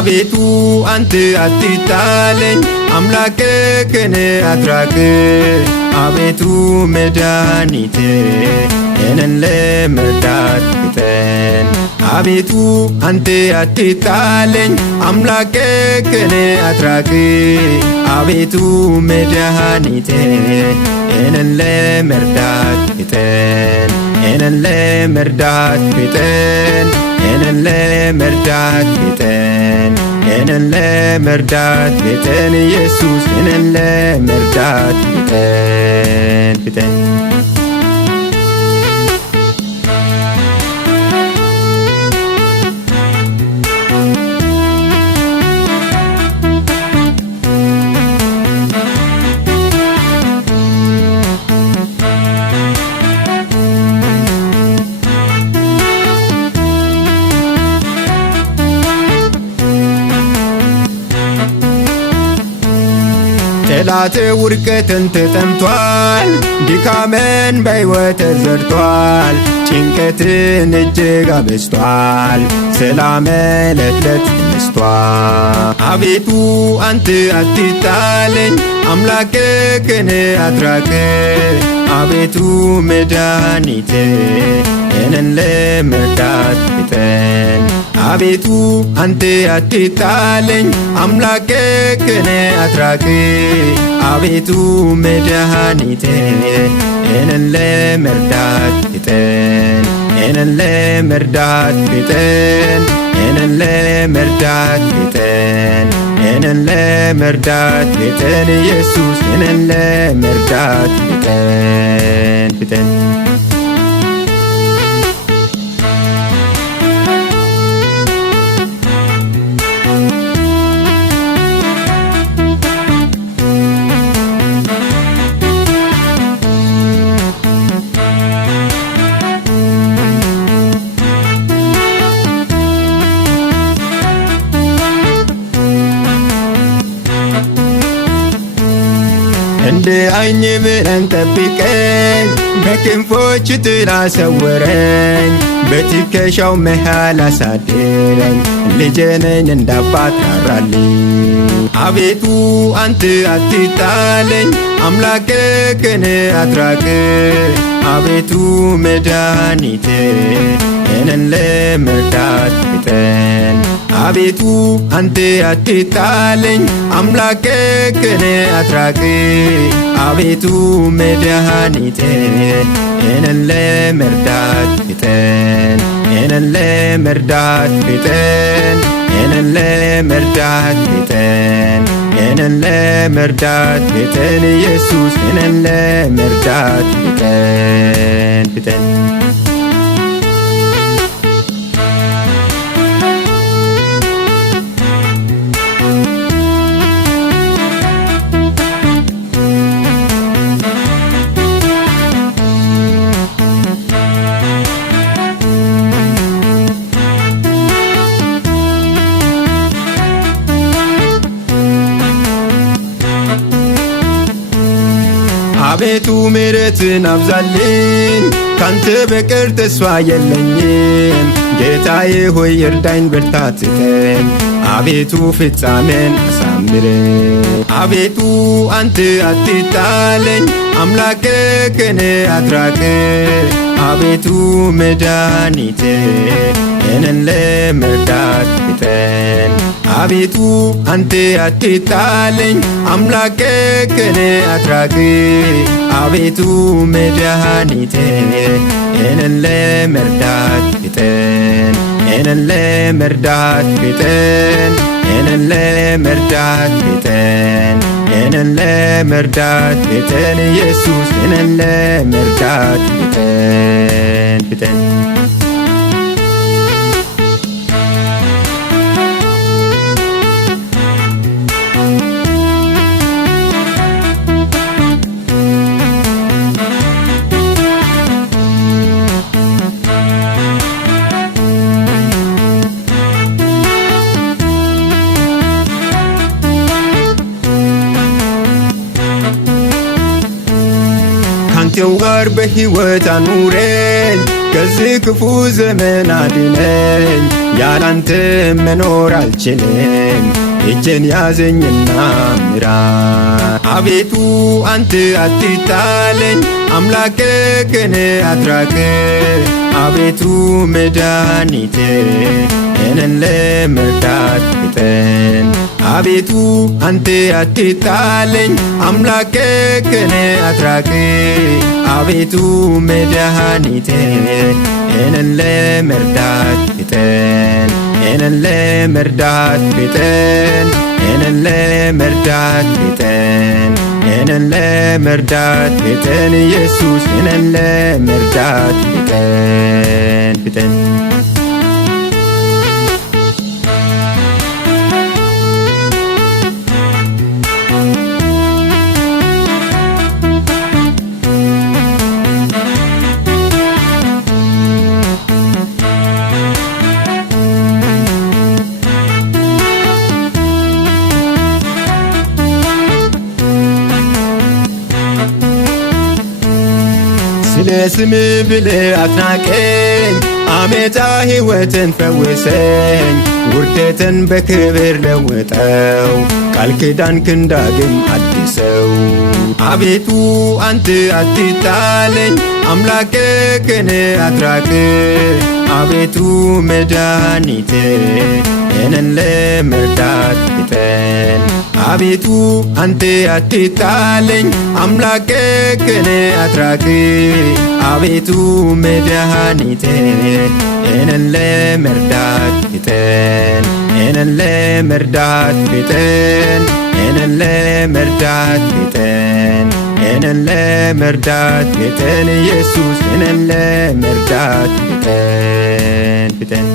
አቤቱ አንተ አትጣለኝ አምላኬ ከኔ አትራቅ አቤቱ መድኃኒቴ እኔን ለመርዳት ፍጠን አቤቱ አንተ አትጣለኝ አምላኬ ከኔ አትራቅ አቤቱ መድኃኒቴ እኔን ለመርዳት ፍጠን እኔን ለመርዳት ፍጠን እኔን ለመርዳት ፍጠን እኔን ለመርዳት ፍጠን ኢየሱስ እኔን ለመርዳት ፍጠን ፍጠን ጠላቴ ውድቀትን ተጠምቷል ድካምን በሕይወቴ ዘርቷል ጭንቀትን እጅግ አበዝቷል ሰላም ዕለት ዕለት ነስቷል አቤቱ አንተ አትጣለኝ አምላኬ ከኔ አትራቅ አቤቱ መድኃኒቴ እኔን ለመርዳት ፍጠን አቤቱ አንተ አትጣለኝ አምላኬ ከኔ አትራቅ አቤቱ መድኃኒቴ እኔን ለመርዳት ፍጠን እኔን ለመርዳት ፍጠን እኔን ለመርዳት ፍጠን እኔን ለመርዳት ፍጠን ኢየሱስ እኔን ለመርዳት ፍጠን ፍጠን እንደ ዓይን ብሌን ጠብቀኝ በክንፎች ጥላ ሰውረኝ በትከሻው መሃል አሳድረኝ ልጄ ነኝ እንዳባት ራራልኝ አቤቱ አንተ አትጣለኝ አምላኬ ከኔ አትራቅ አቤቱ መድኃኒቴ እኔን ለመርዳት ፍጠን አቤቱ አንተ አትጣለኝ አምላኬ ከኔ አትራቅ አቤቱ መድኃኒቴ እኔን ለመርዳት ፍጠን እኔን ለመርዳት ፍጠን እኔን ለመርዳት ፍጠን እኔን ለመርዳት ፍጠን ኢየሱስ እኔን ለመርዳት ፍጠን ፍጠን አቤቱ ምሕረትን አብዛልኝ ካንተ በቀር ተስፋ የለኝም ጌታዬ ሆይ እርዳኝ ብርታት ስጠኝ አቤቱ ፍጻሜን አሳምረኝ አቤቱ አንተ አትጣለኝ አምላኬ ከኔ አትራቅ አቤቱ መድኃኒቴ እኔን ለመርዳት ፍጠን አቤቱ አንተ አትጣለኝ አምላኬ ከኔ አትራቅ አቤቱ መድኃኒቴ እኔን ለመርዳት ፍጠን እኔን ለመርዳት ፍጠን እኔን ለመርዳት ፍጠን እኔን ለመርዳት ፍጠን ኢየሱስ እኔን ለመርዳት ፍጠን ፍጠን ካንተው ጋር በሕይወት አኑረኝ ከዚህ ክፉ ዘመን አድነኝ፣ ያላንተ መኖር አልችልም። እጄን ያዘኝና ምራ አቤቱ አንተ አትጣለኝ፣ አምላኬ ከኔ አትራቅ። አቤቱ መድኃኒቴ እኔን ለመርዳት ፍጠን። አቤቱ አንተ አትጣለኝ፣ አምላኬ ከኔ አትራቅ። አቤቱ መድኃኒቴ እኔን ለመርዳት ፍጠን። እኔን ለመርዳት ፍጠን። እኔን ለመርዳት ፍጠን። እኔን ለመርዳት ፍጠን ኢየሱስ፣ እኔን ለመርዳት ፍጠን ፍጠን። ስለ ስምህ ብለህ አትናቀኝ፣ አመጣ ሕይወትን ፈውሰኝ። ውርደትን በክብር ለውጠው፣ ቃል ኪዳንህን ዳግም አድሰው። አቤቱ አንተ አትጣለኝ፣ አምላኬ ከኔ አትራቅ። አቤቱ መድኃኒቴ እኔን ለመርዳት ፍጠን። አቤቱ አንተ አትጣለኝ፣ አምላኬ ከኔ አትራቅ። አቤቱ መድኃኒቴ እኔን ለመርዳት ፍጠን። እኔን ለመርዳት ፍጠን። እኔን ለመርዳት ፍጠን። እኔን ለመርዳት ፍጠን ኢየሱስ፣ እኔን ለመርዳት ፍጠን ፍጠን።